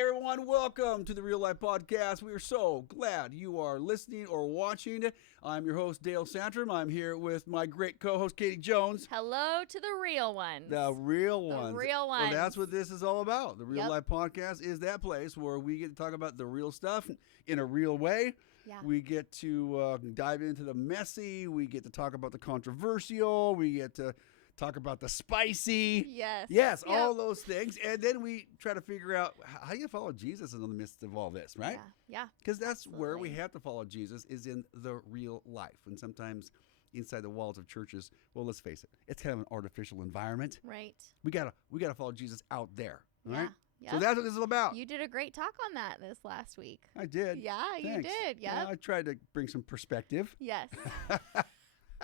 Hey everyone, welcome to the Real Life Podcast. We are so glad you are listening or watching. I'm your host, Dale Santrum. I'm here with my great co-host, Katie Jones. Hello to the real ones. The real ones. The real ones. Well, that's what this is all about. The Real Life Podcast is that place where we get to talk about the real stuff in a real way. Yeah. We get to dive into the messy. We get to talk about the controversial. We get to talk about the spicy. Yes. Yes, all those things. And then we try to figure out how you follow Jesus in the midst of all this, right? Yeah. Because that's where we have to follow Jesus, is in the real life. And sometimes inside the walls of churches, well, let's face it, it's kind of an artificial environment. Right. We gotta follow Jesus out there. All right? Yep. So that's what this is all about. You did a great talk on that this last week. I did. Yeah, Thanks. you did. Yeah, Yep. I tried to bring some perspective. Yes.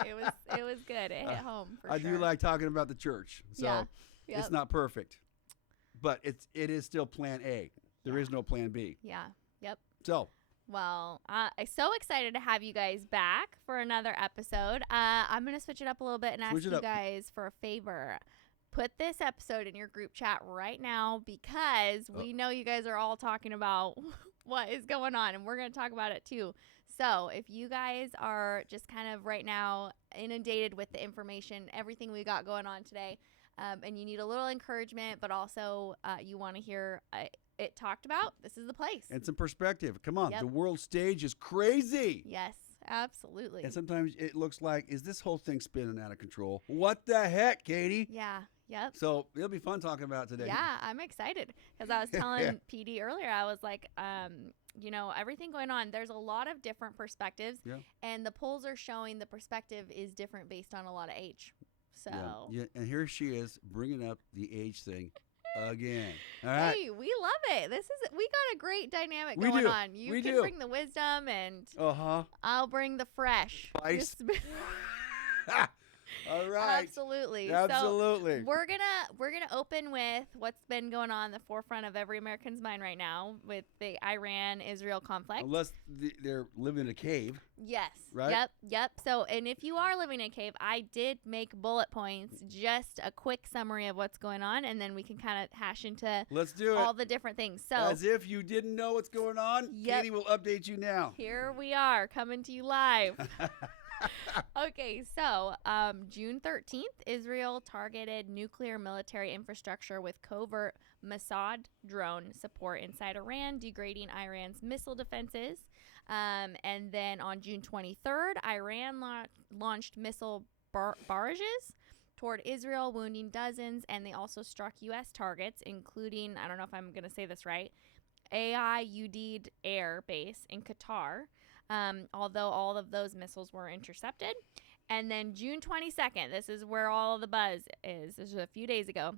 It was good. It hit home for I sure. do like talking about the church. So it's not perfect. But it is still plan A. There is no plan B. Yeah. Yep. So Well, I'm so excited to have you guys back for another episode. I'm going to switch it up a little bit and ask you guys for a favor. Put this episode in your group chat right now because we know you guys are all talking about what is going on, and we're going to talk about it too. So if you guys are just kind of right now inundated with the information, everything we got going on today, and you need a little encouragement, but also you want to hear it talked about, this is the place. and some perspective. Come on. The world stage is crazy. Yes, absolutely. And sometimes it looks like, is this whole thing spinning out of control? What the heck, Katie? Yeah. Yep. So it'll be fun talking about it today. Yeah, I'm excited because I was telling PD earlier, I was like, everything going on, there's a lot of different perspectives, and the polls are showing the perspective is different based on a lot of age. So yeah. And here she is bringing up the age thing again. All right. Hey, we love it. We got a great dynamic going on. You can bring the wisdom, and I'll bring the fresh. Spice. All right. Absolutely. So we're gonna open with what's been going on the forefront of every American's mind right now with the Iran-Israel conflict. Unless they're living in a cave. Yes. Right? Yep. So, and if you are living in a cave, I did make bullet points, just a quick summary of what's going on, and then we can kind of hash into Let's do it. all the different things. So, as if you didn't know what's going on, Katie will update you now. Here we are, coming to you live. Okay, so June 13th, Israel targeted nuclear military infrastructure with covert Mossad drone support inside Iran, degrading Iran's missile defenses. And then on June 23rd, Iran launched missile barrages toward Israel, wounding dozens, and they also struck U.S. targets, including, I don't know if I'm going to say this right, Udeid Air Base in Qatar, although all of those missiles were intercepted. And then June 22nd, this is where all of the buzz is. This was a few days ago.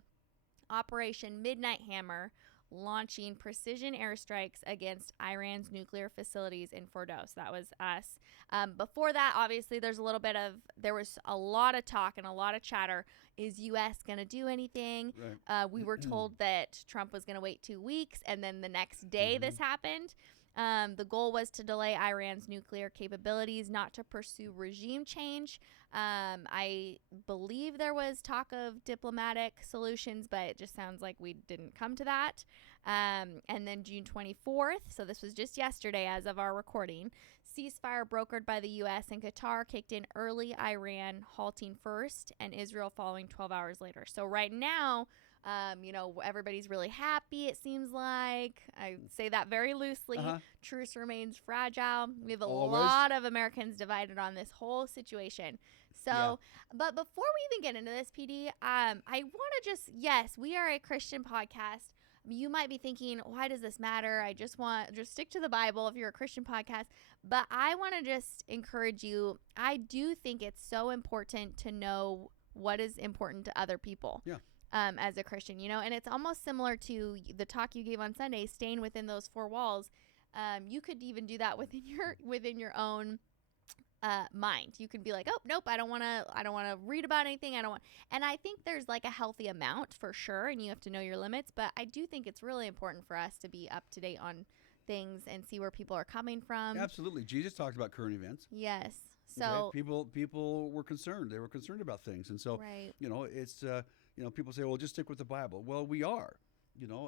Operation Midnight Hammer, launching precision airstrikes against Iran's nuclear facilities in Fordow. So that was us. Before that, obviously, there was a lot of talk and a lot of chatter. Is U.S. going to do anything? Right. We were told that Trump was going to wait 2 weeks, and then the next day this happened. The goal was to delay Iran's nuclear capabilities, not to pursue regime change. I believe there was talk of diplomatic solutions, but it just sounds like we didn't come to that. And then June 24th, so this was just yesterday as of our recording, ceasefire brokered by the U.S. and Qatar kicked in early, Iran halting first and Israel following 12 hours later. So right now, everybody's really happy, it seems like. I say that very loosely. Truce remains fragile. We have a lot of Americans divided on this whole situation. So, but before we even get into this, PD, I want to yes, we are a Christian podcast. You might be thinking, why does this matter? I just stick to the Bible if you're a Christian podcast. But I want to just encourage you. I do think it's so important to know what is important to other people. Yeah. As a Christian, and it's almost similar to the talk you gave on Sunday, staying within those four walls. You could even do that within your own mind. You could be like, oh, nope, I don't want to read about anything. And I think there's like a healthy amount for sure. And you have to know your limits. But I do think it's really important for us to be up to date on things and see where people are coming from. Absolutely. Jesus talked about current events. Yes. So people were concerned. They were concerned about things. And so, it's, people say, well, just stick with the Bible. Well, we are.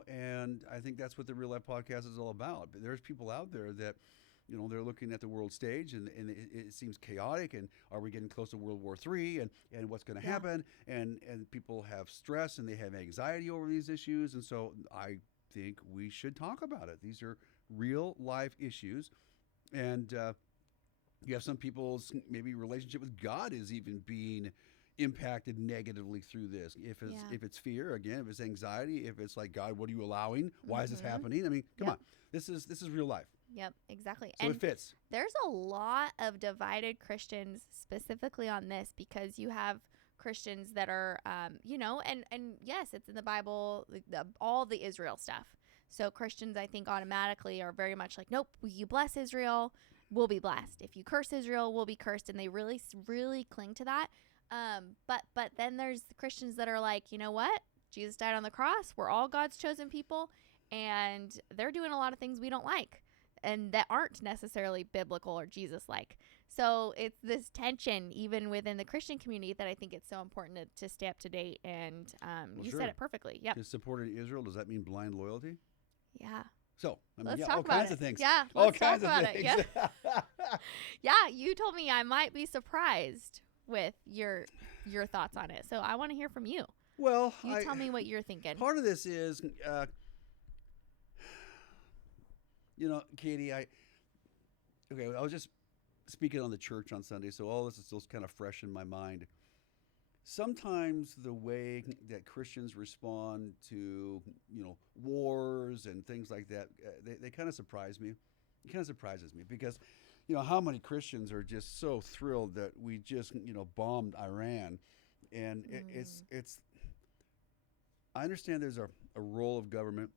and I think that's what the Real Life Podcast is all about. But there's people out there that, they're looking at the world stage, and it seems chaotic. And are we getting close to World War III? And what's going to happen? And people have stress and they have anxiety over these issues. And so I think we should talk about it. These are real life issues, and you have some people's maybe relationship with God is even being impacted negatively through this. If it's fear, again, if it's anxiety, if it's like, God, what are you allowing? Why is this happening? I mean, come on, this is real life. Yep, exactly. So and it fits. There's a lot of divided Christians specifically on this, because you have Christians that are, and yes, it's in the Bible, all the Israel stuff. So Christians, I think, automatically are very much like, nope, you bless Israel, we'll be blessed. If you curse Israel, we'll be cursed. And they really, really cling to that. But then there's the Christians that are like, you know what? Jesus died on the cross. We're all God's chosen people. And they're doing a lot of things we don't like, and that aren't necessarily biblical or Jesus-like. So it's this tension even within the Christian community that I think it's so important to stay up to date. And you said it perfectly. Yep. Is supporting Israel, does that mean blind loyalty? Yeah. So, I mean, let's talk all about kinds it. of things. Yeah, all kinds of things. Yeah. Yeah, you told me I might be surprised with your thoughts on it. So I want to hear from you. Well, you tell me what you're thinking. Part of this is, Katie, I was just speaking on the church on Sunday, so all this is still kind of fresh in my mind. Sometimes the way that Christians respond to, wars and things like that, they kind of surprise me. It kind of surprises me because, how many Christians are just so thrilled that we just, bombed Iran. And it's I understand there's a role of government,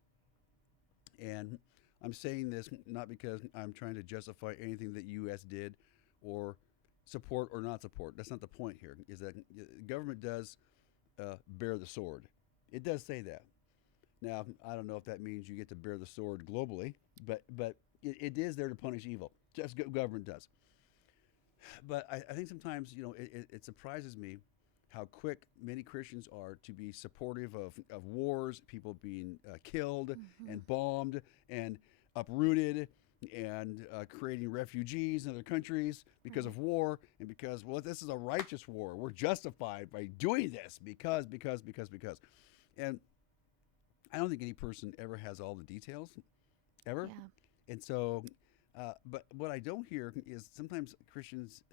and I'm saying this not because I'm trying to justify anything that U.S. did or support or not support. That's not the point here, is that government does bear the sword. It does say that. Now, I don't know if that means you get to bear the sword globally, but it is there to punish evil. Just government does. But I think sometimes, it surprises me how quick many Christians are to be supportive of wars, people being killed and bombed and uprooted, and creating refugees in other countries because of war, and because, well, this is a righteous war. We're justified by doing this because. And I don't think any person ever has all the details, ever. Yeah. And so, but what I don't hear is sometimes Christians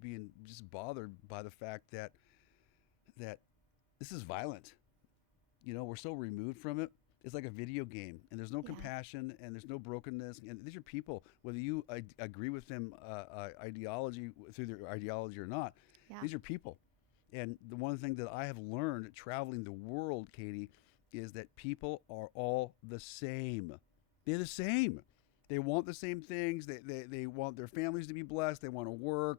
being just bothered by the fact that this is violent. We're so removed from it. It's like a video game, and there's no compassion, and there's no brokenness. And these are people, whether you agree with them through their ideology or not, these are people. And the one thing that I have learned traveling the world, Katie, is that people are all the same. They're the same. They want the same things. They want their families to be blessed. They want to work.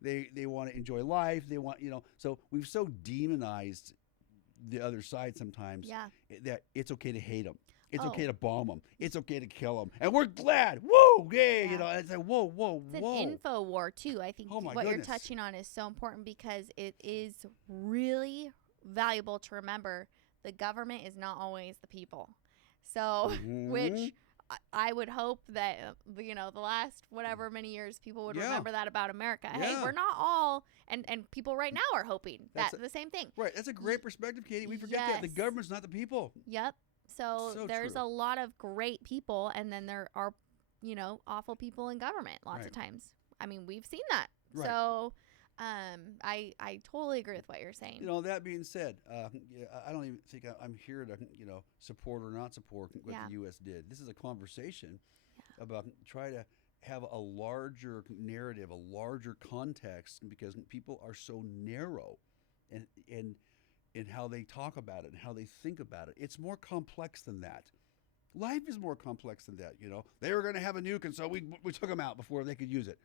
They want to enjoy life. They want, so we've so demonized the other side sometimes that it's okay to hate them. It's okay to bomb them. It's okay to kill them. And we're glad. Whoa, yay. It's like, whoa. It's an info war, too. I think what you're touching on is so important, because it is really valuable to remember the government is not always the people. So, which I would hope that, the last whatever many years people would remember that about America. Yeah. Hey, we're not all, and people right now are hoping the same thing. Right. That's a great perspective, Katie. We forget that. The government's not the people. Yep. So there's true. A lot of great people, and then there are, awful people in government lots of times. I mean, we've seen that. Right. So I totally agree with what you're saying. That being said, I don't even think I'm here to, support or not support what the U.S. did. This is a conversation about try to have a larger narrative, a larger context, because people are so narrow in how they talk about it and how they think about it. It's more complex than that. Life is more complex than that, They were going to have a nuke, and so we took them out before they could use it.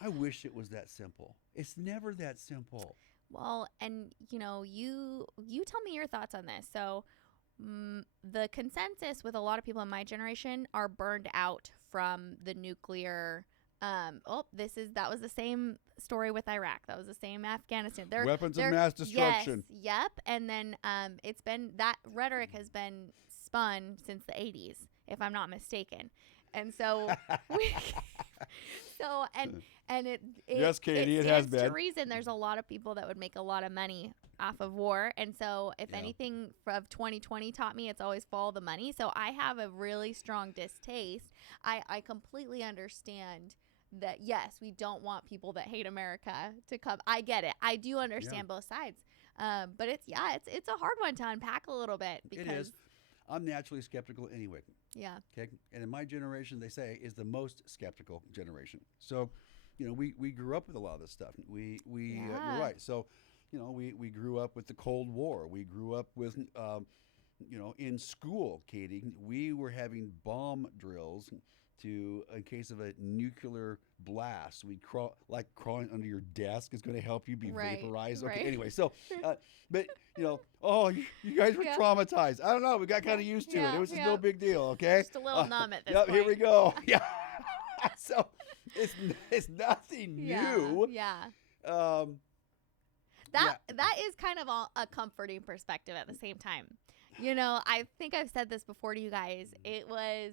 I wish it was that simple. It's never that simple. Well, and, you tell me your thoughts on this. So the consensus with a lot of people in my generation are burned out from the nuclear That was the same story with Iraq. That was the same Afghanistan. Weapons of mass destruction. Yes, yep. And then it's been that rhetoric has been spun since the 80s, if I'm not mistaken. And so we and it yes, Katie, it has stands been. to reason there's a lot of people that would make a lot of money off of war. And so if anything of 2020 taught me, it's always follow the money. So I have a really strong distaste. I completely understand that, yes, we don't want people that hate America to come. I get it. I do understand both sides. But it's a hard one to unpack a little bit. Because it is. I'm naturally skeptical anyway. Yeah. Okay. And in my generation, they say, is the most skeptical generation. So, we grew up with a lot of this stuff. You're right. So, we grew up with the Cold War. We grew up with, in school, Katie, we were having bomb drills in case of a nuclear blast. Crawling under your desk is going to help you be vaporized. Okay. Right. Anyway, so, but you guys were traumatized. I don't know. We got kind of used to it. It was just no big deal. Okay. Just a little numb at this point. point. Here we go. Yeah. So it's nothing new. Yeah. That is kind of a comforting perspective at the same time. I think I've said this before to you guys. It was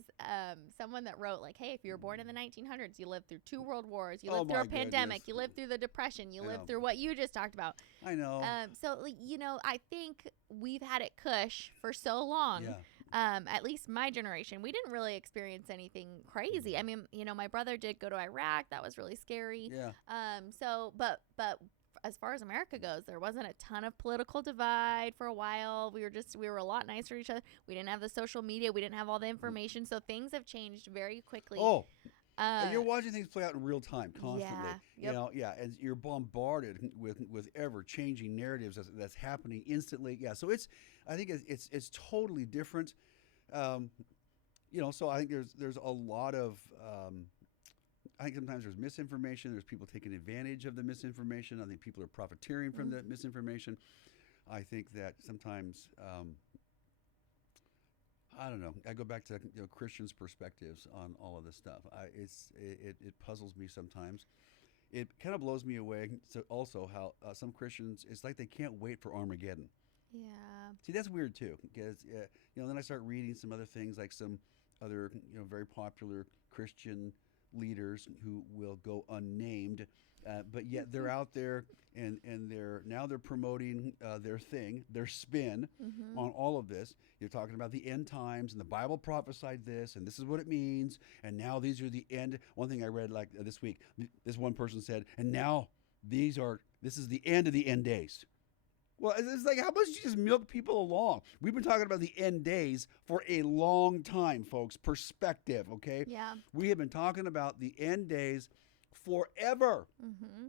someone that wrote like, hey, if you were born in the 1900s, you lived through 2 world wars, you lived through a pandemic, you lived through the Depression, you lived through what you just talked about. I know. So, I think we've had it cush for so long. Yeah. At least my generation, we didn't really experience anything crazy. I mean, my brother did go to Iraq. That was really scary. Yeah. But as far as America goes, there wasn't a ton of political divide for a while. We were a lot nicer to each other. We didn't have the social media. We didn't have all the information. So things have changed very quickly. Oh, you're watching things play out in real time constantly. Yeah. And you're bombarded with ever changing narratives that's happening instantly. Yeah. So I think it's totally different. So I think there's a lot of, I think sometimes there's misinformation. There's people taking advantage of the misinformation. I think people are profiteering from the misinformation. I think that sometimes, I don't know. I go back to Christians' perspectives on all of this stuff. It puzzles me sometimes. It kind of blows me away. So also how some Christians, it's like they can't wait for Armageddon. Yeah. See, that's weird too, because then I start reading some other things, like some other very popular Christian leaders who will go unnamed, but yet they're out there and they're promoting their spin on all of this. You're talking about the end times, and the Bible prophesied this, and this is what it means, and now these are the end. One thing I read this week, this one person said, and now this is the end of the end days. Well, it's like, how much you just milk people along? We've been talking about the end days for a long time, folks. Perspective, okay? Yeah. We have been talking about the end days forever. Mm-hmm.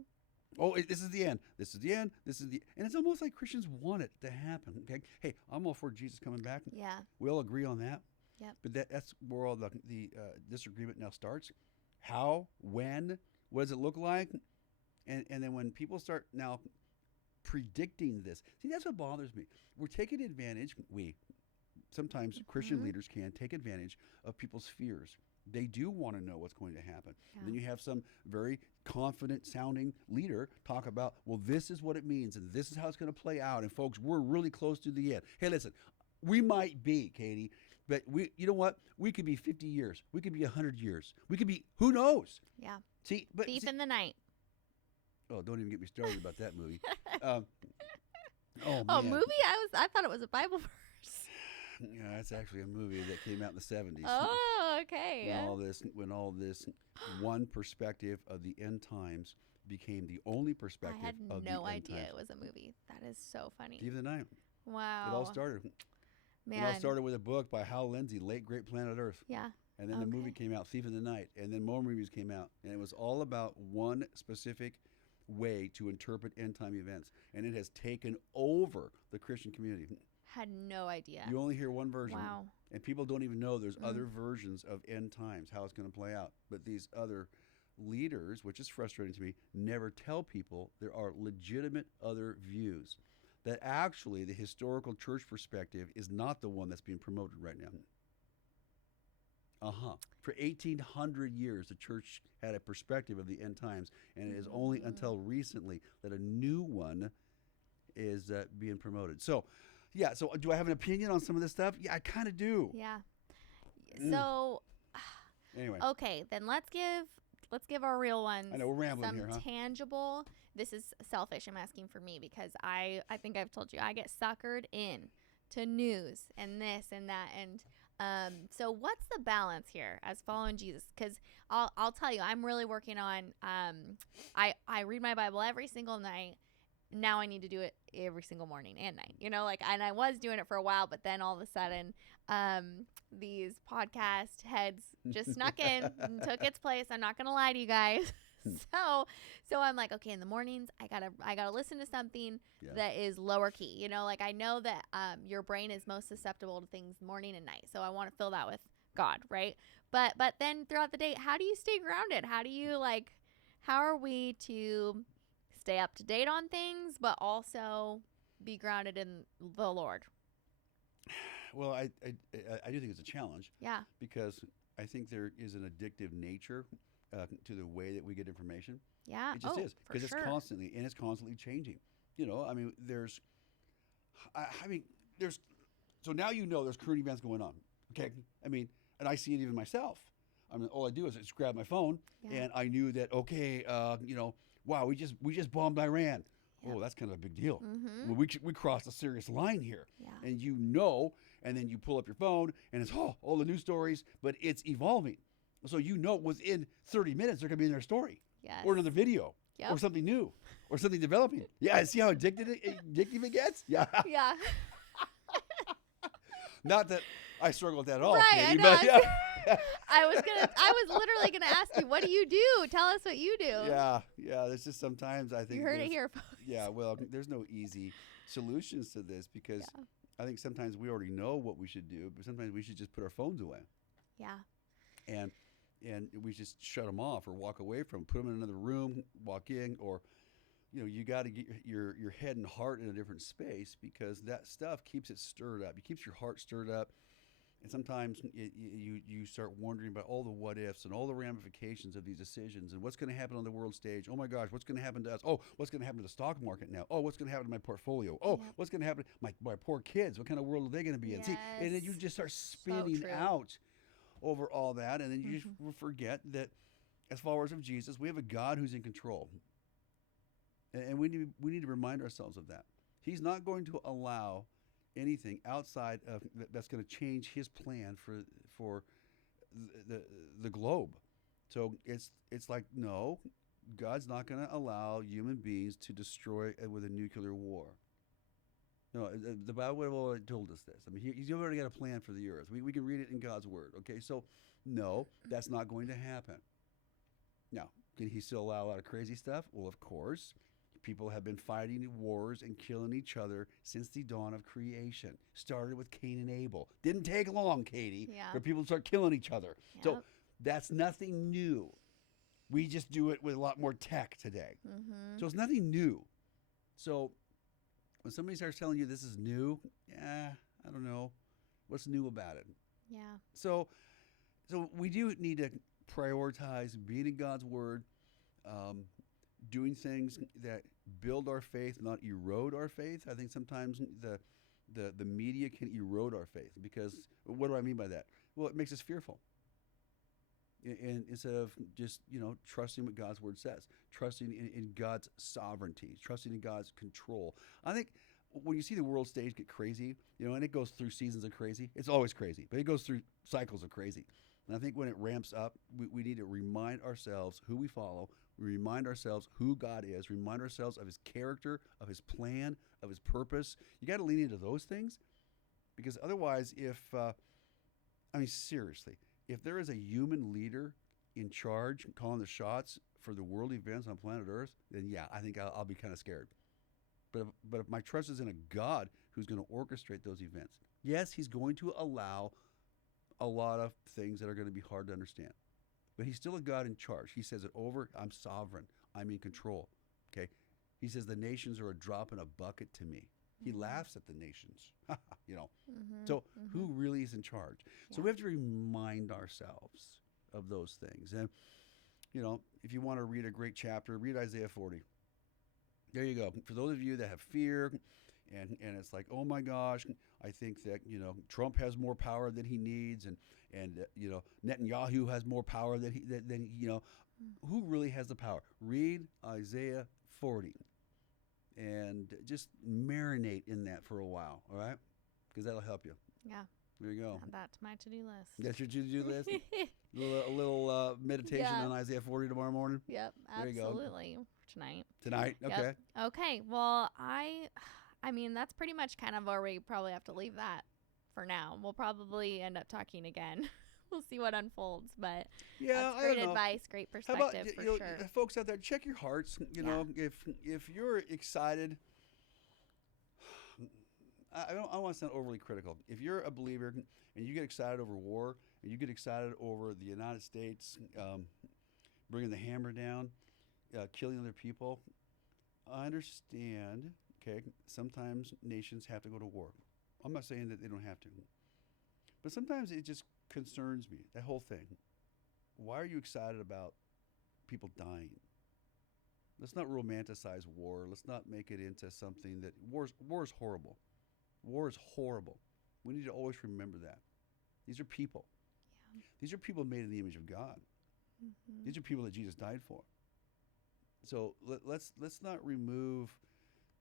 Oh, this is the end. This is the end. And it's almost like Christians want it to happen. Okay. Hey, I'm all for Jesus coming back. Yeah. We all agree on that. Yep. But that's where all the disagreement now starts. How? When? What does it look like? And then when people start now predicting this. See, that's what bothers me. We're taking advantage. Sometimes Christian leaders can take advantage of people's fears. They do want to know what's going to happen. Yeah. And then you have some very confident sounding leader talk about, well, this is what it means, and this is how it's going to play out. And folks, we're really close to the end. Hey, listen, we might be, Katie, but you know what? We could be 50 years. We could be 100 years. We could be, who knows? Yeah. See, Thief in the Night. Oh, don't even get me started about that movie. Man. Movie? I thought it was a Bible verse. Yeah, it's actually a movie that came out in the 70s. Oh, okay. When all this one perspective of the end times became the only perspective of the end times. I had no idea it was a movie. That is so funny. Thief in the Night. Wow. It all started. Man. It all started with a book by Hal Lindsey, Late Great Planet Earth. Yeah. And then the movie came out, Thief in the Night. And then more movies came out. And it was all about one specific way to interpret end time events, and it has taken over the Christian community. Had no idea. You only hear one version. Wow. And people don't even know there's other versions of end times, how it's going to play out. But these other leaders, which is frustrating to me, never tell people there are legitimate other views, that actually the historical church perspective is not the one that's being promoted right now. For 1,800 years, the church had a perspective of the end times, and it is only until recently that a new one is being promoted. So, yeah. So, do I have an opinion on some of this stuff? Yeah, I kind of do. Yeah. So, Anyway, okay, then let's give our real ones I know we're rambling some here, huh? tangible. This is selfish. I'm asking for me because I think I've told you I get suckered in to news and this and that and so what's the balance here as following Jesus? Because I'll tell you, I'm really working on I read my Bible every single night. Now I need to do it every single morning and night, and I was doing it for a while, but then all of a sudden, these podcast heads just snuck in and took its place. I'm not going to lie to you guys. So I'm like, okay, in the mornings, I gotta listen to something that is lower key, like I know that, your brain is most susceptible to things morning and night. So I want to fill that with God. Right. But then throughout the day, how do you stay grounded? How are we to stay up to date on things, but also be grounded in the Lord? Well, I do think it's a challenge. Yeah. Because I think there is an addictive nature to the way that we get information. Yeah. It just is. Because sure. it's constantly changing. There's so now there's current events going on. Okay. And I see it even myself. All I do is just grab my phone and I knew that, okay, wow, we just bombed Iran. Yep. Oh, that's kind of a big deal. Mm-hmm. Well, we crossed a serious line here. Yeah. And and then you pull up your phone and it's all the news stories, but it's evolving. So within 30 minutes they're going to be in their story. Yes. Or another video. Yep. Or something new. Or something developing. Yeah, see how addictive it gets? Yeah. Yeah. Not that I struggle with that at all. Right, Katie, I know. but, yeah. I was literally gonna ask you, what do you do? Tell us what you do. Yeah. There's just sometimes I think you heard it here, folks. Yeah, well, there's no easy solutions to this because I think sometimes we already know what we should do, but sometimes we should just put our phones away. Yeah. And we just shut them off or walk away from them, put them in another room, walk in, or you got to get your head and heart in a different space because that stuff keeps it stirred up. It keeps your heart stirred up. And sometimes you start wondering about all the what ifs and all the ramifications of these decisions and what's going to happen on the world stage. Oh my gosh, what's going to happen to us? Oh, what's going to happen to the stock market now? Oh, what's going to happen to my portfolio? Oh, what's going to happen to my poor kids? What kind of world are they going to be in? See, and then you just start spinning out over all that, and then you just forget that as followers of Jesus, we have a God who's in control. And we need to remind ourselves of that. He's not going to allow anything outside of that's going to change his plan for the globe. So it's like, no, God's not going to allow human beings to destroy with a nuclear war. No, the Bible already told us this. He's already got a plan for the earth. We can read it in God's word. Okay, so no, that's not going to happen. Now, can he still allow a lot of crazy stuff? Well, of course. People have been fighting wars and killing each other since the dawn of creation. Started with Cain and Abel. Didn't take long, Katie, for people to start killing each other. Yep. So that's nothing new. We just do it with a lot more tech today. Mm-hmm. So it's nothing new. So when somebody starts telling you this is new, I don't know. What's new about it? Yeah. So we do need to prioritize being in God's word, doing things that build our faith, not erode our faith. I think sometimes the media can erode our faith because what do I mean by that? Well, it makes us fearful. And instead of just, trusting what God's word says, trusting in God's sovereignty, trusting in God's control. I think when you see the world stage get crazy, and it goes through seasons of crazy, it's always crazy, but it goes through cycles of crazy. And I think when it ramps up, we need to remind ourselves who we follow, remind ourselves who God is, remind ourselves of his character, of his plan, of his purpose. You got to lean into those things because otherwise seriously, if there is a human leader in charge calling the shots for the world events on planet Earth, then I think I'll be kind of scared. But if my trust is in a God who's going to orchestrate those events, yes, he's going to allow a lot of things that are going to be hard to understand. But he's still a God in charge. He says it over, I'm sovereign. I'm in control. Okay? He says the nations are a drop in a bucket to me. He laughs at the nations. You know. Mm-hmm. So Mm-hmm. who really is in charge? So Yeah. we have to remind ourselves of those things. And you know, if you want to read a great chapter, read Isaiah 40. There you go. For those of you that have fear and it's like, oh my gosh, I think that, you know, Trump has more power than he needs and you know, Netanyahu has more power than you know, who really has the power? Read Isaiah 40 and just marinate in that for a while, all right? Because that'll help you. Yeah. There you go. Add that to my to-do list. That's your to-do list? A little meditation Yeah. on Isaiah 40 tomorrow morning? Yep, There you go. absolutely. Tonight. Tonight? Okay. Yep. Okay. Well, I mean, that's pretty much kind of where we probably have to leave that for now. We'll probably end up talking again. We'll see what unfolds, but Yeah, that's I great don't know. advice, great How about perspective for you know, sure. folks out there, check your hearts. You know, if you're excited, I don't want to sound overly critical. If you're a believer and you get excited over war and you get excited over the United States bringing the hammer down, killing other people, I understand. Okay, sometimes nations have to go to war. I'm not saying that they don't have to, but sometimes it just concerns me, that whole thing. Why are you excited about people dying? Let's not romanticize war. Let's not make it into something that war is horrible. War is horrible. We need to always remember that. These are people. Yeah. These are people made in the image of God. Mm-hmm. These are people that Jesus died for. So let's not remove.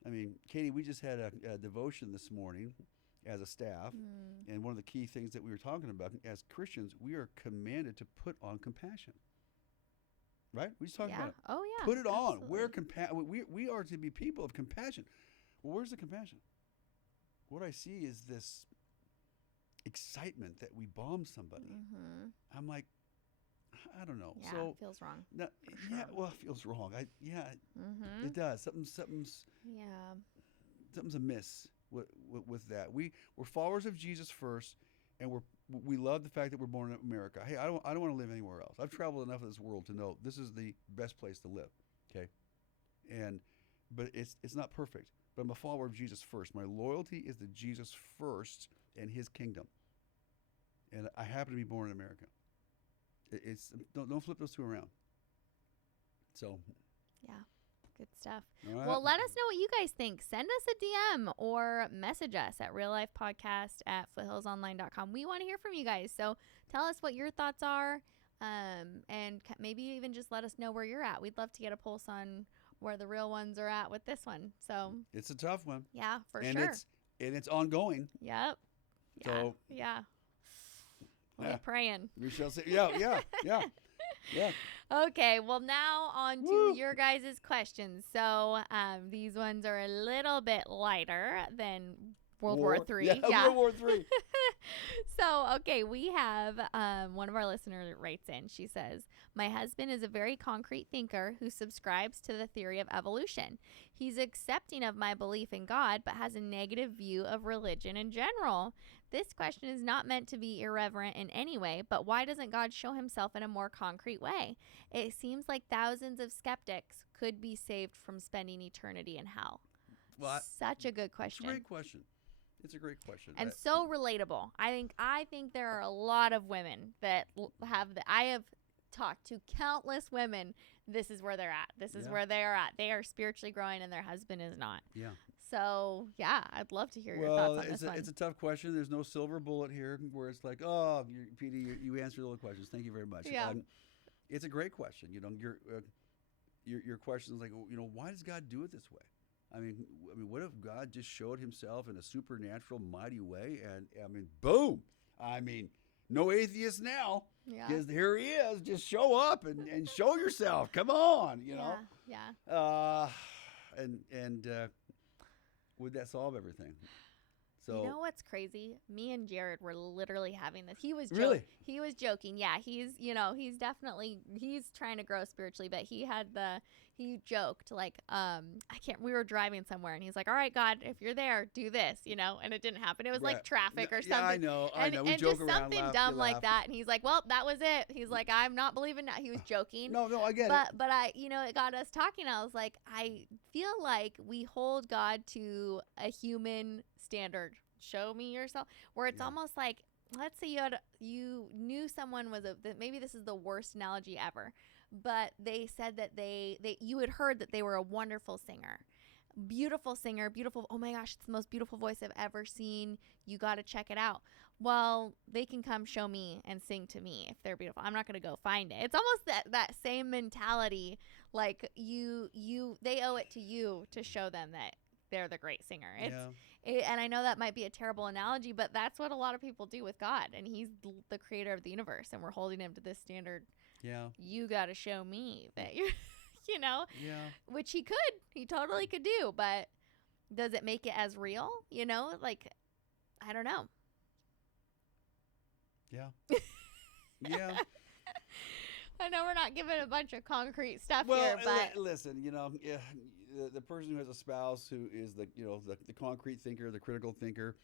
I mean, Katie, we just had a devotion this morning as a staff, and one of the key things that we were talking about as Christians, we are commanded to put on compassion. Right? We just talked about it. Oh yeah. Put it on. Absolutely. We are to be people of compassion. Well, where's the compassion? What I see is this excitement that we bomb somebody. Mm-hmm. I'm like, I don't know. Yeah, So it feels wrong. no, For yeah, sure. well, it feels wrong. Mm-hmm. It does. Something's Yeah. amiss with that. We're followers of Jesus first, and we love the fact that we're born in America. Hey, I don't want to live anywhere else. I've traveled enough of this world to know this is the best place to live. Okay, but it's not perfect. But I'm a follower of Jesus first. My loyalty is to Jesus first and His kingdom. And I happen to be born in America. Don't flip those two around. So. Yeah. Good stuff. All right. Well, let us know what you guys think. Send us a DM or message us at reallifepodcast@foothillsonline.com. We want to hear from you guys. So tell us what your thoughts are, and maybe even just let us know where you're at. We'd love to get a pulse on where the real ones are at with this one. So It's a tough one. yeah, for and sure. It's ongoing. Yep. Yeah. So yeah. We'll Yeah. be praying. we shall see. Yeah. Okay, well, now on to Woo. your guys' questions. So these ones are a little bit lighter than World War III. Yeah, World War III. So, okay, we have one of our listeners writes in. She says, my husband is a very concrete thinker who subscribes to the theory of evolution. He's accepting of my belief in God, but has a negative view of religion in general. This question is not meant to be irreverent in any way, but why doesn't God show himself in a more concrete way? It seems like thousands of skeptics could be saved from spending eternity in hell. Well, Such a good it's a question. great question. It's a great question. And so relatable. I think there are a lot of women that I have talked to countless women. This is where they're at. This is Yeah. where they are at. They are spiritually growing and their husband is not. Yeah. So, yeah, I'd love to hear your thoughts on this one. It's a tough question. There's no silver bullet here where it's like, oh, Petey, you answered all the questions. Thank you very much. Yeah. It's a great question. You know, your question is like, you know, why does God do it this way? I mean, what if God just showed himself in a supernatural, mighty way? And I mean, boom! I mean, no atheists now. Yeah. Because here he is. Just show up and show yourself. Come on, you know. Yeah. And would that solve everything? So you know what's crazy? Me and Jared were literally having this. He was Really? He was joking. Yeah, he's definitely trying to grow spiritually, but he joked like we were driving somewhere and he's like, "All right, God, if you're there, do this," and it didn't happen. It was right. like traffic or Yeah, something. I know. We And joke just around, something laugh, dumb you like laugh. that. And he's like, "Well, that was it." He's like, "I'm not believing that." He was joking. No, I get it. But it got us talking. I was like, I feel like we hold God to a human standard. Show me yourself. Where it's Yeah. almost like, let's say you knew someone was maybe this is the worst analogy ever, but they said that you had heard that they were a wonderful singer. Beautiful singer, beautiful. Oh my gosh, it's the most beautiful voice I've ever seen. You got to check it out. Well, they can come show me and sing to me if they're beautiful. I'm not going to go find it. It's almost that same mentality. Like they owe it to you to show them that they're the great singer. And I know that might be a terrible analogy, but that's what a lot of people do with God. And he's the creator of the universe, and we're holding him to this standard. Yeah. You got to show me that you're, Yeah. which he totally could do. But does it make it as real? Like, I don't know. Yeah. Yeah. I know we're not giving a bunch of concrete stuff Well, here, but listen, the person who has a spouse who is the concrete thinker, the critical thinker,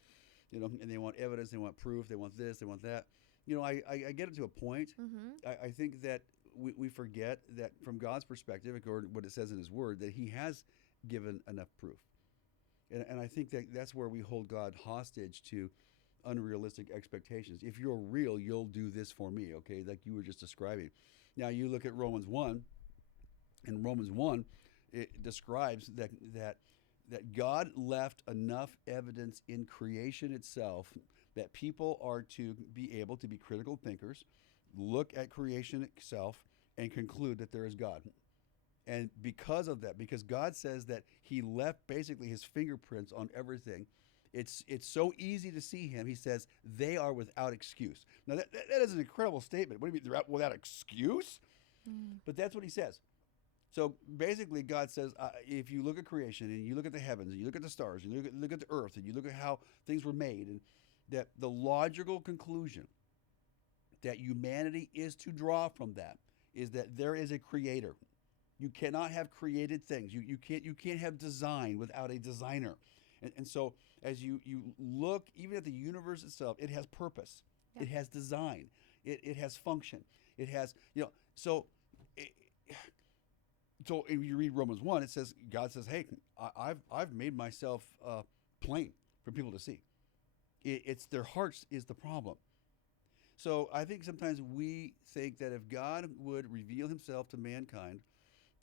and they want evidence, they want proof, they want this, they want that. I get it to a point. mm-hmm. I think that we forget that from God's perspective, according to what it says in His Word, that He has given enough proof. And I think that's where we hold God hostage to unrealistic expectations. If you're real, you'll do this for me, okay? Like you were just describing. Now you look at Romans 1, and Romans 1, it describes that God left enough evidence in creation itself that people are to be able to be critical thinkers, look at creation itself, and conclude that there is God. And because of that, because God says that He left basically His fingerprints on everything, it's so easy to see Him. He says they are without excuse. Now that is an incredible statement. What do you mean they're without excuse? But that's what He says. So basically, God says, if you look at creation and you look at the heavens and you look at the stars and you look at the earth and you look at how things were made, and that the logical conclusion that humanity is to draw from that is that there is a creator. You cannot have created things. You can't have design without a designer. And so as you look even at the universe itself, it has purpose. Yeah. It has design. It has function. It has, so if you read Romans 1, it says, God says, hey, I've made myself plain for people to see. It's their hearts is the problem. So I think sometimes we think that if God would reveal Himself to mankind,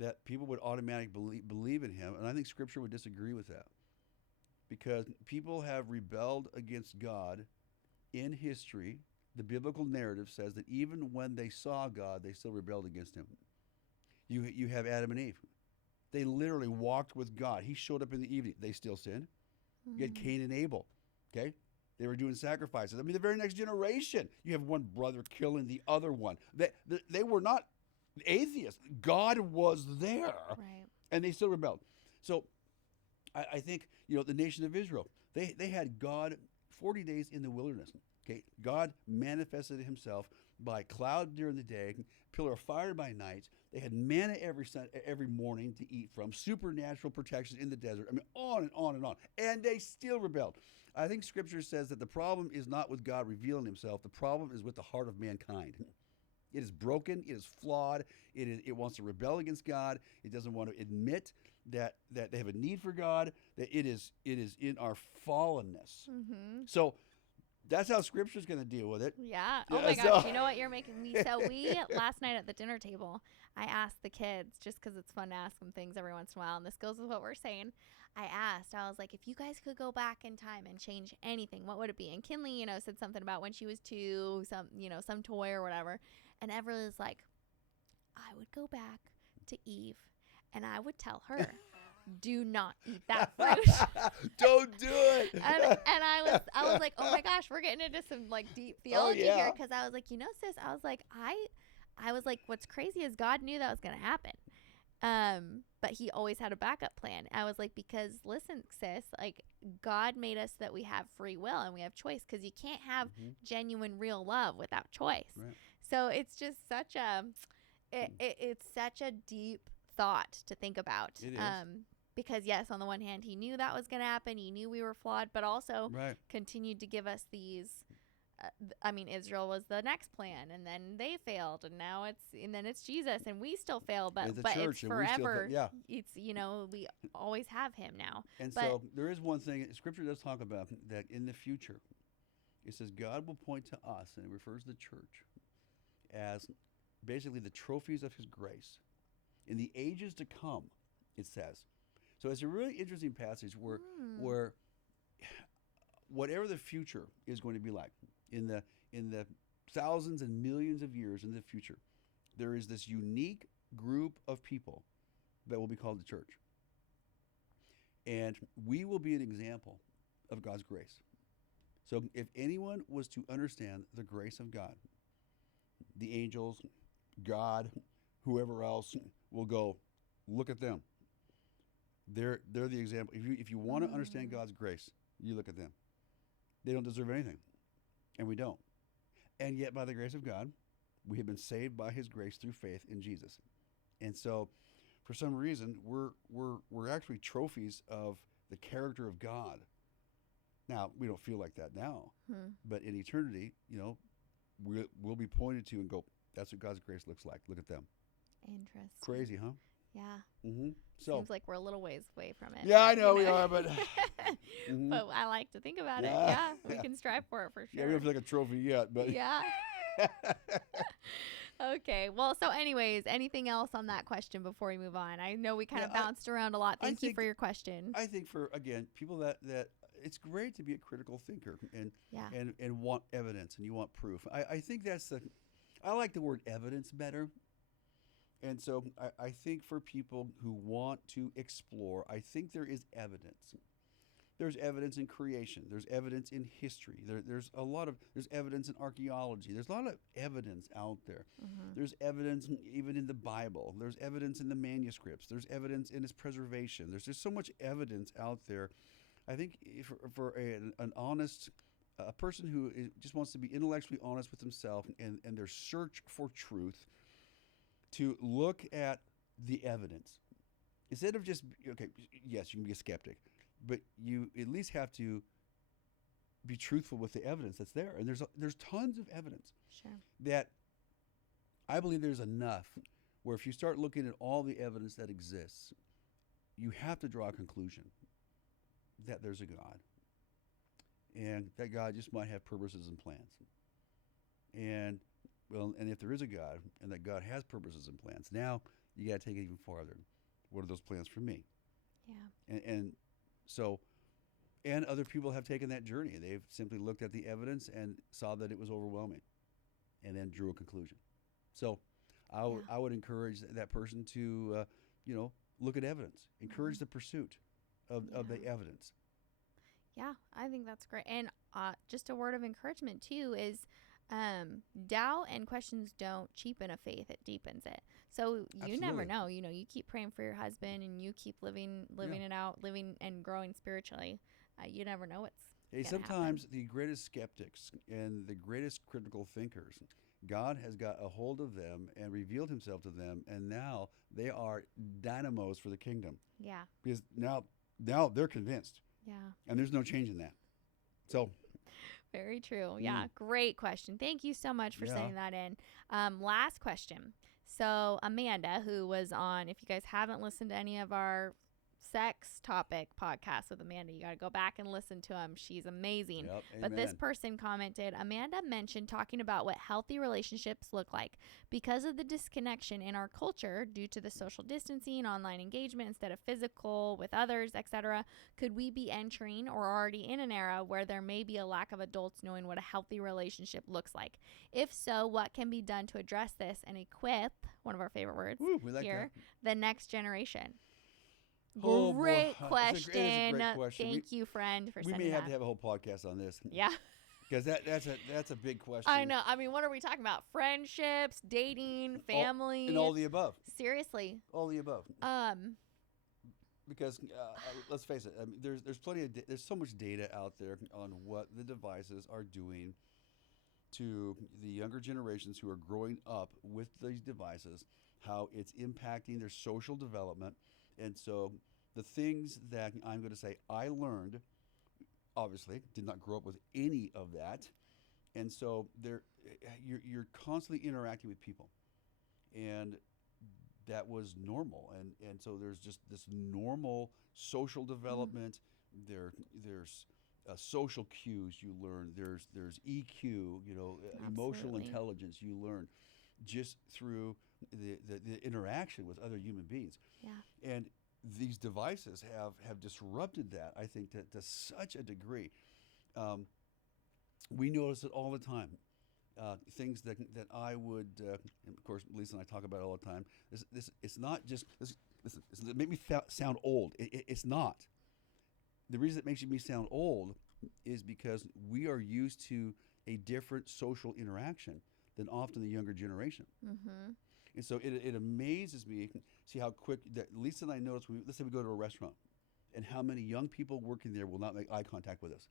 that people would automatically believe in Him. And I think Scripture would disagree with that. Because people have rebelled against God in history. The biblical narrative says that even when they saw God, they still rebelled against Him. You have Adam and Eve. They literally walked with God. He showed up in the evening. They still sinned. You had Cain and Abel. Okay? They were doing sacrifices. I mean, the very next generation, you have one brother killing the other one. They were not atheists. God was there. Right. And they still rebelled. So I think, the nation of Israel, they had God 40 days in the wilderness. Okay? God manifested Himself by cloud during the day, pillar of fire by night. They had manna every morning to eat from, supernatural protection in the desert. I mean, on and on and on. And they still rebelled. I think Scripture says that the problem is not with God revealing Himself. The problem is with the heart of mankind. It is broken. It is flawed. It wants to rebel against God. It doesn't want to admit that they have a need for God. That it is in our fallenness. Mm-hmm. So that's how Scripture's going to deal with it. Yeah. Oh my gosh. You know what you're making me? So we last night at the dinner table, I asked the kids, just because it's fun to ask them things every once in a while, and this goes with what we're saying. I was like, if you guys could go back in time and change anything, what would it be? And Kinley, said something about when she was 2, some toy or whatever. And Everly was like, I would go back to Eve and I would tell her, do not eat that fruit. Don't do it. and I was like, oh my gosh, we're getting into some like deep theology here, because I was like, sis, I was like, what's crazy is God knew that was going to happen. But he always had a backup plan. I was like, because listen, sis, like God made us that we have free will and we have choice, because you can't have genuine, real love without choice. Right. So it's just such a, it's such a deep thought to think about. It is. Because yes, on the one hand, he knew that was going to happen. He knew we were flawed, but also Right. continued to give us these. I mean, Israel was the next plan, and then they failed, and now then it's Jesus, and we still fail, but It's the but church, it's and we still forever. yeah. It's we always have him now. And But- so there is one thing Scripture does talk about, that in the future, it says God will point to us, and it refers to the church as basically the trophies of His grace in the ages to come. It says. So it's a really interesting passage where whatever the future is going to be like in the thousands and millions of years in the future, there is this unique group of people that will be called the church. And we will be an example of God's grace. So if anyone was to understand the grace of God, the angels, God, whoever else will go, look at them. They're the example. If you want to understand God's grace, you look at them. They don't deserve anything, and we don't. And yet, by the grace of God, we have been saved by His grace through faith in Jesus. And so, for some reason, we're actually trophies of the character of God. Now, we don't feel like that now, but in eternity, we'll be pointed to and go, that's what God's grace looks like. Look at them. Interesting. Crazy, huh? Yeah. Mm-hmm. So seems like we're a little ways away from it. yeah, I but, know we are, but but I like to think about it. Yeah. Yeah, we can strive for it for sure. yeah, we don't feel like a trophy yet, but Yeah. Okay. Well, so anyways, anything else on that question before we move on? I know we kind of bounced around a lot. Thank you for your question. I think for, again, people that it's great to be a critical thinker and want evidence and you want proof. I think I like the word evidence better. And so I think for people who want to explore, I think there is evidence. There's evidence in creation. There's evidence in history. There's evidence in archaeology. There's a lot of evidence out there. There's evidence even in the Bible. There's evidence in the manuscripts. There's evidence in its preservation. There's just so much evidence out there. I think for an honest a person who just wants to be intellectually honest with himself and their search for truth, to look at the evidence instead of just, okay, yes, you can be a skeptic, but you at least have to be truthful with the evidence that's there. And there's tons of evidence that I believe there's enough where if you start looking at all the evidence that exists, you have to draw a conclusion that there's a God and that God just might have purposes and plans. And if there is a God and that God has purposes and plans, now you got to take it even farther. What are those plans for me? Yeah. And so other people have taken that journey. They've simply looked at the evidence and saw that it was overwhelming and then drew a conclusion. So I would encourage that person to, look at evidence, encourage the pursuit of the evidence. Yeah, I think that's great. And just a word of encouragement, too, is doubt and questions don't cheapen a faith. It deepens it. So you never know. You keep praying for your husband and you keep living it out, living and growing spiritually. You never know what's going to sometimes happen. The greatest skeptics and the greatest critical thinkers, God has got a hold of them and revealed himself to them, and now they are dynamos for the kingdom. Yeah. Because now they're convinced. Yeah. And there's no changing that. So very true. Yeah. Great question. Thank you so much for sending that in. Last question. So Amanda, who was on, if you guys haven't listened to any of our sex topic podcasts with Amanda, you got to go back and listen to them. She's amazing. Yep, but this person commented, Amanda mentioned talking about what healthy relationships look like. Because of the disconnection in our culture due to the social distancing, online engagement instead of physical with others, etc., could we be entering or already in an era where there may be a lack of adults knowing what a healthy relationship looks like? If so, what can be done to address this and equip, one of our favorite words we like here, that. the next generation? It's Great a question. great question. Thank you, friend, for sending that. We may have to have a whole podcast on this. Yeah. Because that's a big question. I know. I mean, what are we talking about? Friendships, dating, family, and all the above. Seriously. All the above. Because let's face it, I mean, there's plenty of there's so much data out there on what the devices are doing to the younger generations who are growing up with these devices, how it's impacting their social development. And so the things that I'm going to say I learned, obviously did not grow up with any of that, and so you're constantly interacting with people, and that was normal, and so there's just this normal social development. There's social cues you learn. There's EQ, emotional Absolutely. intelligence you learn just through the interaction with other human beings. Yeah. And these devices have disrupted that, I think, to such a degree. We notice it all the time. Things that I would, and of course, Lisa and I talk about it all the time. It's not just this. It make me sound old. It's not. The reason it makes me sound old is because we are used to a different social interaction than often the younger generation. Mm-hmm. And so it amazes me, see how quick that Lisa and I notice. Let's say we go to a restaurant, and how many young people working there will not make eye contact with us.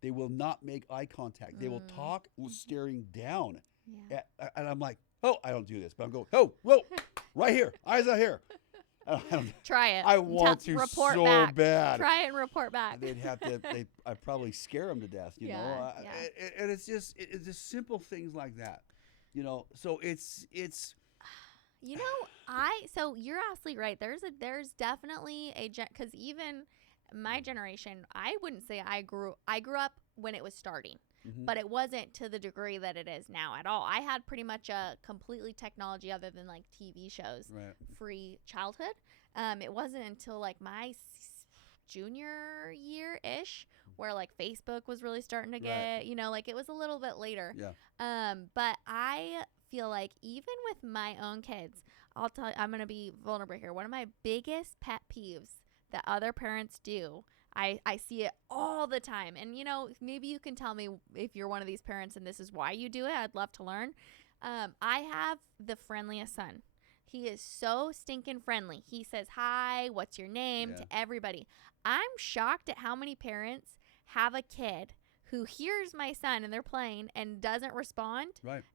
They will not make eye contact. They will talk staring down. Yeah. And I'm like, oh, I don't do this. But I'm going, oh, whoa, right here. Eyes out here. I don't, Try it. I want to report so back. bad. Try it and report back. They'd have to, I'd probably scare them to death, you know. Yeah. And it's just simple things like that, So it's. So you're absolutely right. There's definitely because even my generation, I wouldn't say I grew up when it was starting, but it wasn't to the degree that it is now at all. I had pretty much a completely technology other than like TV shows, free childhood. It wasn't until like my junior year ish where like Facebook was really starting to get, like it was a little bit later. Yeah. But I feel like even with my own kids, I'll tell you, I'm going to be vulnerable here. One of my biggest pet peeves that other parents do, I see it all the time. And, maybe you can tell me if you're one of these parents and this is why you do it. I'd love to learn. I have the friendliest son. He is so stinking friendly. He says, hi, what's your name to everybody. I'm shocked at how many parents have a kid who hears my son and they're playing and doesn't respond,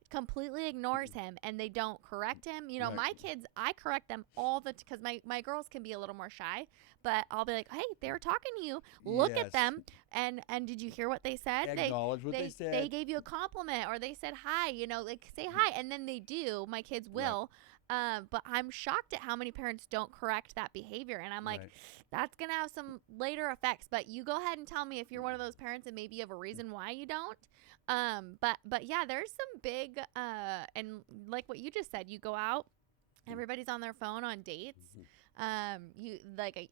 completely ignores him, and they don't correct him. My kids, I correct them all because my girls can be a little more shy, but I'll be like, hey, they were talking to you. Look at them. And did you hear what they said? Acknowledge what they said. They gave you a compliment or they said hi, say hi. And then they do. My kids will. But I'm shocked at how many parents don't correct that behavior. And I'm like, that's going to have some later effects. But you go ahead and tell me if you're one of those parents and maybe you have a reason why you don't. But yeah, there's some big, and like what you just said, you go out, everybody's on their phone on dates.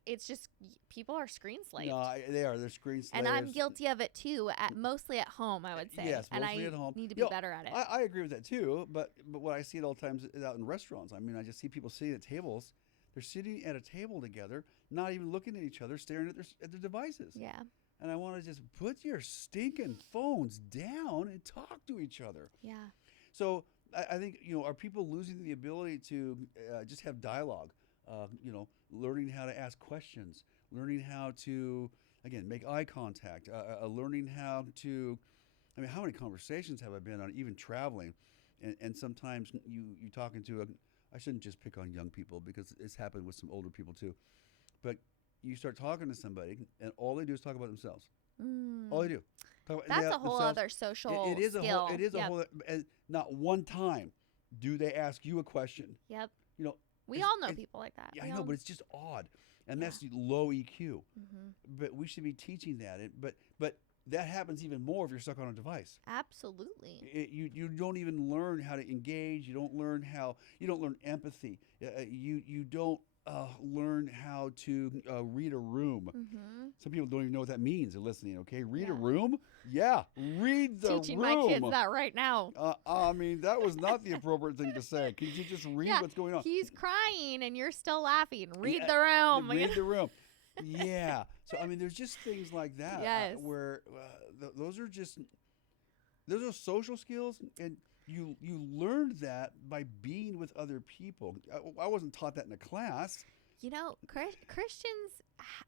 It's just people are screen slaved. No, they are. They're screen slaves. And I'm guilty of it too. Mostly at home, I would say. Yes, and mostly I at home. need to be better at it. I agree with that too. But what I see at all times is out in restaurants. I mean, I just see people sitting at tables. They're sitting at a table together, not even looking at each other, staring at their devices. Yeah. And I want to just put your stinking phones down and talk to each other. Yeah. So I think, are people losing the ability to just have dialogue? Learning how to ask questions, learning how to, again, make eye contact, learning how to, how many conversations have I been on, even traveling? And sometimes you talking to I shouldn't just pick on young people because it's happened with some older people too. But you start talking to somebody and all they do is talk about themselves. All they do. That's a whole other social it is skill. It is a whole, and not one time do they ask you a question. Yep. We It's- all know it's- people like that. Yeah, We I know, all- but it's just odd, and that's low EQ. But we should be teaching that. But that happens even more if you're stuck on a device. Absolutely. You don't even learn how to engage. You don't learn empathy. You don't learn how to read a room. Some people don't even know what that means. They're listening. Okay, read a room. Yeah, read the Teaching room. my kids that right now. That was not the appropriate thing to say. Could you just read what's going on? He's crying and you're still laughing. Read the room. Read the room. Yeah. So I mean, there's just things like that Yes. where those are just those are social skills, and you learned that by being with other people. I wasn't taught that in a class. You know, Christians,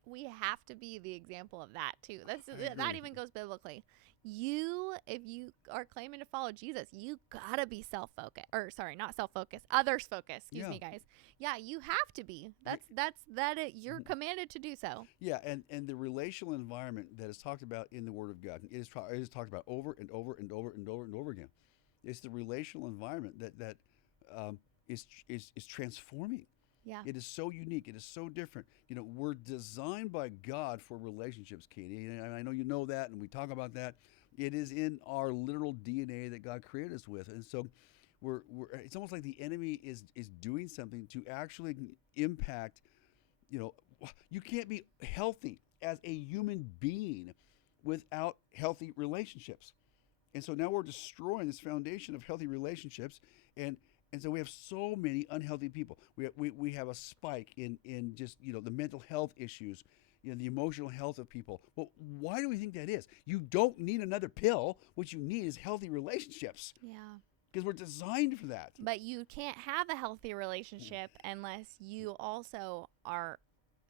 we have to be the example of that too. I That agree. even goes biblically. You, if you are claiming to follow Jesus, you gotta be self-focused, or sorry, not self-focused, others focused. Excuse Yeah. me, guys. Yeah, you have to be. You're commanded to do so. Yeah, and the relational environment that is talked about in the Word of God it is talked about over and over and over and over and over again. It's the relational environment that is transforming. Yeah. It is so unique. It is so different. We're designed by God for relationships, Katie. And I know you know that, and we talk about that. It is in our literal DNA that God created us with. And so it's almost like the enemy is doing something to actually impact. You know, you can't be healthy as a human being without healthy relationships. And so now we're destroying this foundation of healthy relationships, and so we have so many unhealthy people. We have a spike in just the mental health issues, the emotional health of people. Well, why do we think that is? You don't need another pill. What you need is healthy relationships, Yeah. because we're designed for that. But you can't have a healthy relationship unless you also are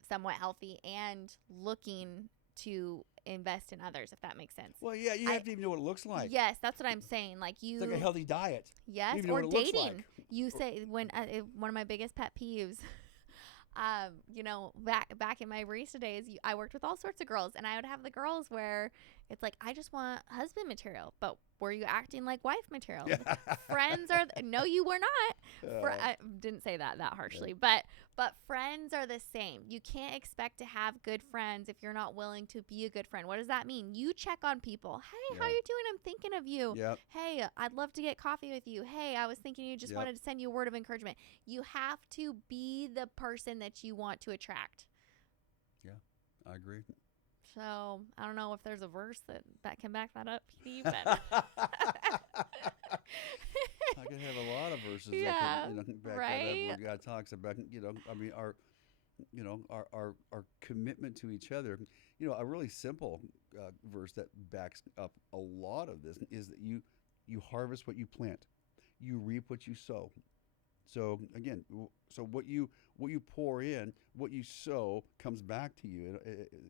somewhat healthy and looking to invest in others, if that makes sense. Well, yeah, you have to even know what it looks like. Yes, that's what I'm saying. Like It's like a healthy diet. yes, You even know or what it looks dating. like. You say one of my biggest pet peeves. Back in my barista days, I worked with all sorts of girls, and I would have the girls where it's like, I just want husband material, but were you acting like wife material? Yeah. Friends are no, you were not. Uh, I didn't say that harshly, but friends are the same. You can't expect to have good friends if you're not willing to be a good friend. What does that mean? You check on people. Hey, how Yeah. you doing? I'm thinking of you. Yep. Hey, I'd love to get coffee with you. Hey, I was thinking you just Yep. wanted to send you a word of encouragement. You have to be the person that you want to attract. I agree. So I don't know if there's a verse that can back that up, Petey, I but could have a lot of verses Yeah, that can back that right? up, where God talks about I mean our commitment to each other. A really simple verse that backs up a lot of this is that you harvest what you plant, you reap what you sow. So again, so what you pour in, what you sow comes back to you.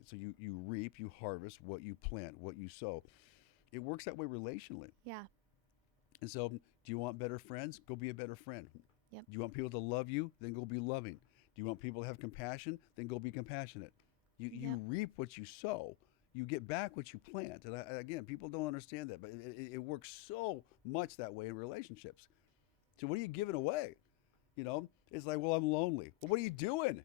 So you reap, you harvest what you plant, what you sow. It works that way relationally. yeah, And so, do you want better friends? Go be a better friend. Yep. Do you want people to love you? Then go be loving. Do you want people to have compassion? Then go be compassionate. You Yep. reap what you sow. You get back what you plant. And again, people don't understand that, but it works so much that way in relationships. So what are you giving away? It's like, well, I'm lonely. Well, what are you doing?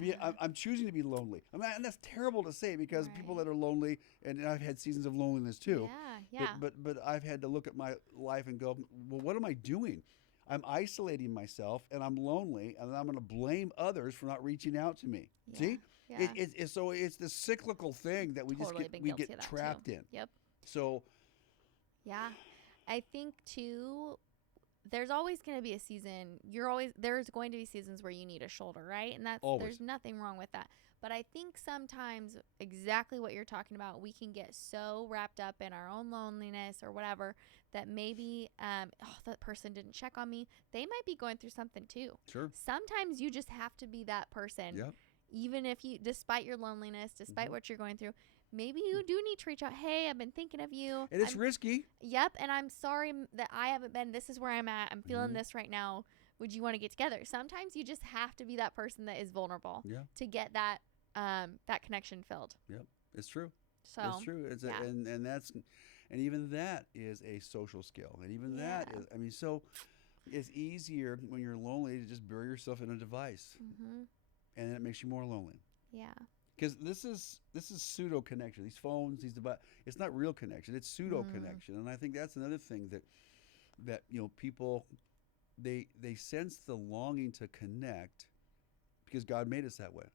Yeah. I'm choosing to be lonely. I mean, and that's terrible to say, because people Right. that are lonely, and I've had seasons of loneliness too. yeah. But I've had to look at my life and go, well, what am I doing? I'm isolating myself, and I'm lonely, and I'm going to blame others for not reaching out to me. Yeah. See, Yeah. it's the cyclical thing that we Totally just been we guilty get of that too. trapped in. Yep. So Yeah. I think too, there's always going to be a season. There's going to be seasons where you need a shoulder, right? And Always. there's nothing wrong with that. But I think sometimes exactly what you're talking about, we can get so wrapped up in our own loneliness or whatever that maybe, that person didn't check on me. They might be going through something too. sure, Sometimes you just have to be that person. Yep. Even if despite your loneliness, despite Mhm. what you're going through, maybe you do need to reach out. Hey, I've been thinking of you. and it's risky. Yep, and I'm sorry that I haven't been. This is where I'm at. I'm feeling Mhm. this right now. Would you want to get together? Sometimes you just have to be that person that is vulnerable Yeah, to get that connection filled. it's true. So It's true. yeah. And even that is a social skill. And even that Yeah. is, I mean, so it's easier when you're lonely to just bury yourself in a device, and then it makes you more lonely. Yeah. Because this is pseudo connection. These phones, these devices, it's not real connection. It's pseudo connection. And I think that's another thing that people they sense the longing to connect because God made us that way,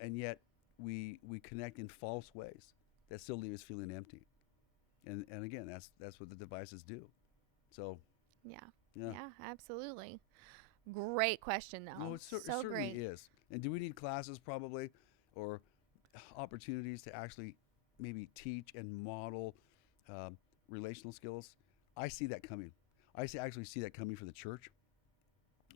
and yet we connect in false ways that still leave us feeling empty. And again, that's what the devices do. So Yeah. yeah. Yeah. Absolutely. Great question though. No, it so certainly great. is. And do we need classes? Probably. or opportunities to actually maybe teach and model relational skills. I see that coming. Actually see that coming for the church.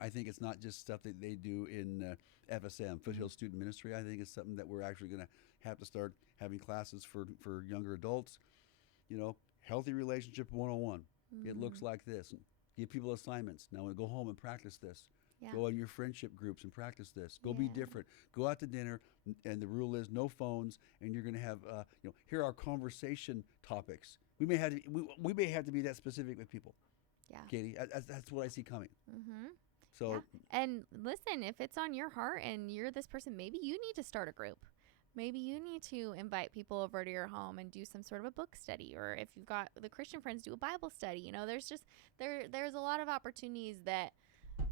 I think it's not just stuff that they do in FSM, Foothill Student Ministry. I think it's something that we're actually going to have to start having classes for younger adults. You know, healthy relationship 101. It looks like this. Give people assignments. Now go home and practice this. Yeah. Go on your friendship groups and practice this. Go be different. Go out to dinner, and the rule is no phones. And you're going to have, here are conversation topics. We may have to be that specific with people. Yeah, Katie, that's what I see coming. So, yeah. And listen, if it's on your heart and you're this person, maybe you need to start a group. Maybe you need to invite people over to your home and do some sort of a book study, or if you've got the Christian friends, do a Bible study. You know, there's just there's a lot of opportunities that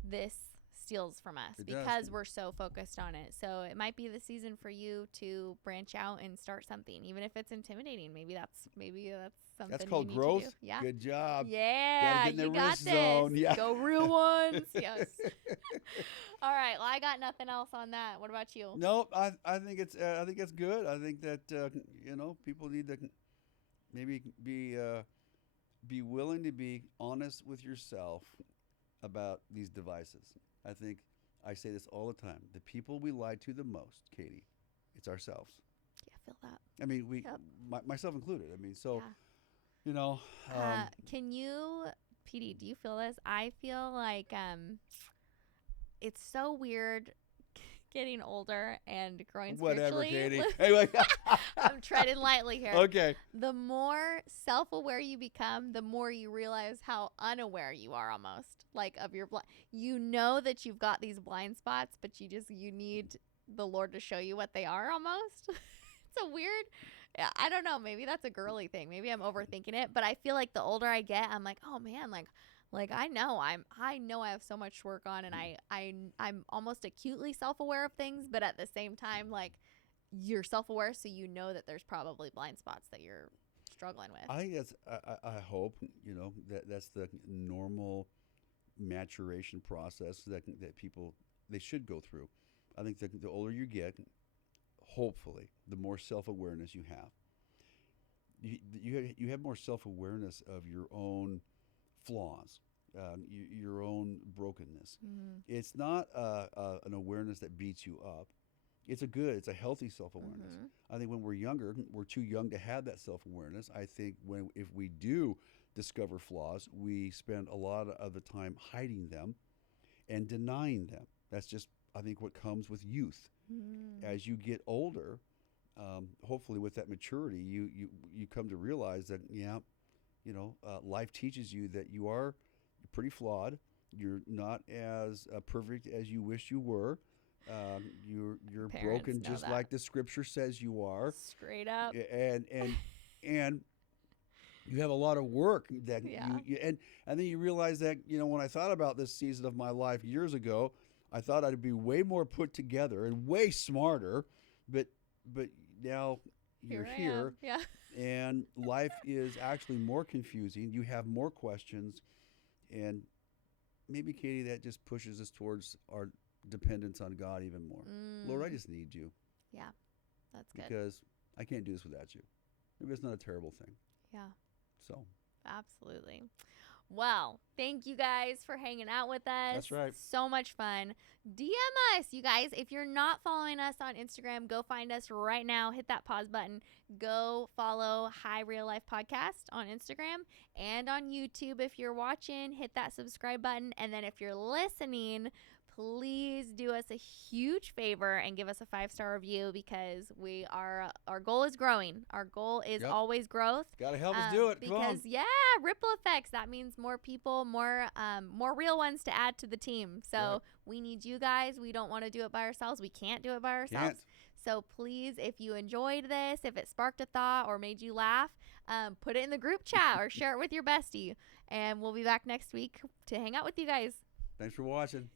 this steals from us because we're so focused on it. So it might be the season for you to branch out and start something, even if it's intimidating. Maybe that's something. That's called you need growth. to do. Yeah. Good job. Yeah, Gotta get in you the got risk this. zone. Yeah. Go real ones. Yes. All right. Well, I got nothing else on that. What about you? No, I think it's good. I think that people need to maybe be willing to be honest with yourself about these devices. I think I say this all the time. The people we lie to the most, Katie, it's ourselves. Yeah, I feel that. I mean, myself included. I mean, so can you, PD? Do you feel this? I feel like it's so weird getting older and growing whatever, spiritually. Katie. Anyway, I'm treading lightly here. Okay. The more self-aware you become, the more you realize how unaware you are almost, like of your you know that you've got these blind spots, but you need the Lord to show you what they are almost. It's a weird, I don't know, maybe that's a girly thing. Maybe I'm overthinking it, but I feel like the older I get, I'm like, oh man, like I know I have so much to work on, and I'm almost acutely self-aware of things, but at the same time, like, you're self-aware, so you know that there's probably blind spots that you're struggling with. I think that's I hope that's the normal maturation process that people they should go through. I think the older you get, hopefully, the more self-awareness you have. You have more self-awareness of your own flaws, your own brokenness. It's not an awareness that beats you up. It's a healthy self-awareness. I think when we're younger, we're too young to have that self-awareness. I think if we do discover flaws, we spend a lot of the time hiding them and denying them. That's just, I think, what comes with youth. As you get older, hopefully with that maturity, you come to realize that, life teaches you that you're pretty flawed. You're not as perfect as you wish you were. You're broken just like the scripture says you are. Straight up. And you have a lot of work that and then you realize that, when I thought about this season of my life years ago, I thought I'd be way more put together and way smarter, but now you're here. Yeah. And life is actually more confusing. You have more questions, and maybe, Katie, that just pushes us towards our dependence on God even more. Lord, I just need you. Yeah, that's good. Because I can't do this without you. Maybe it's not a terrible thing. Yeah. So. Absolutely. Well, thank you guys for hanging out with us. That's right. So much fun. DM us, you guys. If you're not following us on Instagram, go find us right now. Hit that pause button. Go follow High Real Life Podcast on Instagram and on YouTube. If you're watching, hit that subscribe button. And then if you're listening, please do us a huge favor and give us a 5-star review, because our goal is growing. Our goal is always growth. Gotta help us do it. Come on. Because ripple effects. That means more people, more real ones to add to the team. So we need you guys. We don't want to do it by ourselves. We can't do it by ourselves. So please, if you enjoyed this, if it sparked a thought or made you laugh, put it in the group chat or share it with your bestie. And we'll be back next week to hang out with you guys. Thanks for watching.